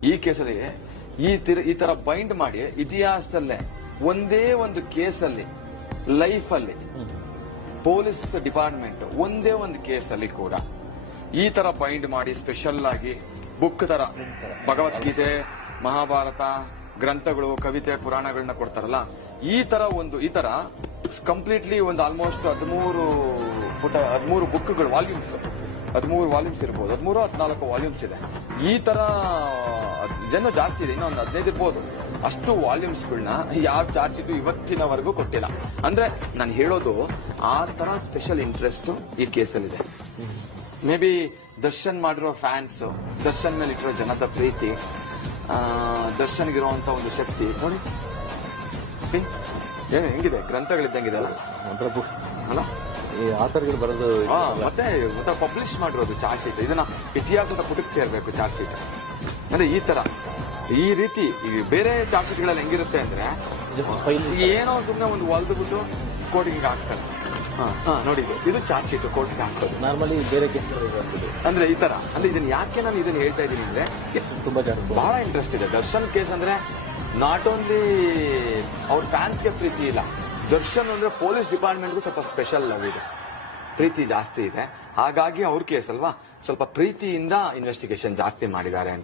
ಈ ಕೇಸಲ್ಲಿ ಈ ತರ ಬೈಂಡ್ ಮಾಡಿ ಇತಿಹಾಸದಲ್ಲೇ ಒಂದೇ ಒಂದು ಕೇಸಲ್ಲಿ ಲೈಫ್ ಅಲ್ಲಿ ಪೊಲೀಸ್ ಡಿಪಾರ್ಟ್ಮೆಂಟ್ ಒಂದೇ ಒಂದು ಕೇಸಲ್ಲಿ ಕೂಡ ಈ ತರ ಬೈಂಡ್ ಮಾಡಿ ಸ್ಪೆಷಲ್ ಆಗಿ ಬುಕ್ ತರ ಭಗವದ್ಗೀತೆ ಮಹಾಭಾರತ ಗ್ರಂಥಗಳು ಕವಿತೆ ಪುರಾಣಗಳನ್ನ ಕೊಡ್ತಾರಲ್ಲ ಈ ತರ ಕಂಪ್ಲೀಟ್ಲಿ ಒಂದು ಆಲ್ಮೋಸ್ಟ್ 13 ಬುಕ್ಗಳು ವಾಲ್ಯೂಮ್ಸ್ 13 ವಾಲ್ಯೂಮ್ಸ್ ಇರ್ಬೋದು 13-14 ವಾಲ್ಯೂಮ್ಸ್ ಇದೆ ಈ ತರ ಜನ ಜಾಸ್ತಿ ಇದೆ ಇನ್ನೊಂದು 15 ಇರ್ಬೋದು ಅಷ್ಟು ವಾಲ್ಯೂಮ್ಸ್ಗಳನ್ನ ಯಾವ ಚಾರ್ಜ್ ಶೀಟ್ ಇವತ್ತಿನವರೆಗೂ ಕೊಟ್ಟಿಲ್ಲ ಅಂದ್ರೆ ನಾನು ಹೇಳೋದು ಆ ತರ ಸ್ಪೆಷಲ್ ಇಂಟ್ರೆಸ್ಟ್ ಈ ಕೇಸಲ್ಲಿದೆ ಮೇ ಬಿ ದರ್ಶನ್ ಮಾಡಿರೋ ಫ್ಯಾನ್ಸ್ ದರ್ಶನ್ ಮೇಲೆ ಇಟ್ಟಿರೋ ಜನದ ಪ್ರೀತಿ ದರ್ಶನ್ಗಿರುವಂತ ಒಂದು ಶಕ್ತಿ ನೋಡಿ ಹೆಂಗಿದೆ ಗ್ರಂಥಗಳಿದ್ದಂಗಿದೆ ಅಲ್ಲ ಈ ಆಥರ್ಗಳು ಬರೋದು ಮತ್ತೆ ಪಬ್ಲಿಷ್ ಮಾಡಿರೋದು ಚಾರ್ಜ್ ಶೀಟ್ ಇದನ್ನ ಇತಿಹಾಸದ ಪುಟಕ್ಕೆ ಸೇರ್ಬೇಕು ಚಾರ್ಜ್ ಶೀಟ್ ಅಂದ್ರೆ ಈ ರೀತಿ ಬೇರೆ ಚಾರ್ಜ್ ಶೀಟ್ ಗಳಲ್ಲಿ ಹೆಂಗಿರುತ್ತೆ ಅಂದ್ರೆ ಏನೋ ಸುಮ್ಮನೆ ಒಂದು ಹೊಲ್ದ್ಬಿಟ್ಟು ಕೋರ್ಟಿಗೆ ಹಾಕ್ತಾರೆ ನೋಡಿ ಇದು ಚಾರ್ಜ್ ಶೀಟ್ ಕೋರ್ಟ್ಗೆ ಹಾಕೋದು ನಾರ್ಮಲಿ ಬೇರೆ ಕೇಸ್ ಅಂದ್ರೆ ಈ ತರ ಅಂದ್ರೆ ಇದನ್ನ ಯಾಕೆ ನಾನು ಇದನ್ನ ಹೇಳ್ತಾ ಇದ್ದೀನಿ ಅಂದ್ರೆ ತುಂಬಾ ಬಹಳ ಇಂಟ್ರೆಸ್ಟ್ ಇದೆ ದರ್ಶನ್ ಕೇಸ್ ಅಂದ್ರೆ ನಾಟ್ ಓನ್ಲಿ ಅವ್ರ ಫ್ಯಾನ್ಸ್ಗೆ ಪ್ರೀತಿ ಇಲ್ಲ ದರ್ಶನ್ ಅಂದ್ರೆ ಪೊಲೀಸ್ ಡಿಪಾರ್ಟ್ಮೆಂಟ್ಗೂ ಸ್ವಲ್ಪ ಸ್ಪೆಷಲ್ ಲವ್ ಇದೆ ಪ್ರೀತಿ ಜಾಸ್ತಿ ಇದೆ ಹಾಗಾಗಿ ಅವ್ರ ಕೇಸ್ ಅಲ್ವಾ ಸ್ವಲ್ಪ ಪ್ರೀತಿಯಿಂದ ಇನ್ವೆಸ್ಟಿಗೇಷನ್ ಜಾಸ್ತಿ ಮಾಡಿದ್ದಾರೆ ಅಂತ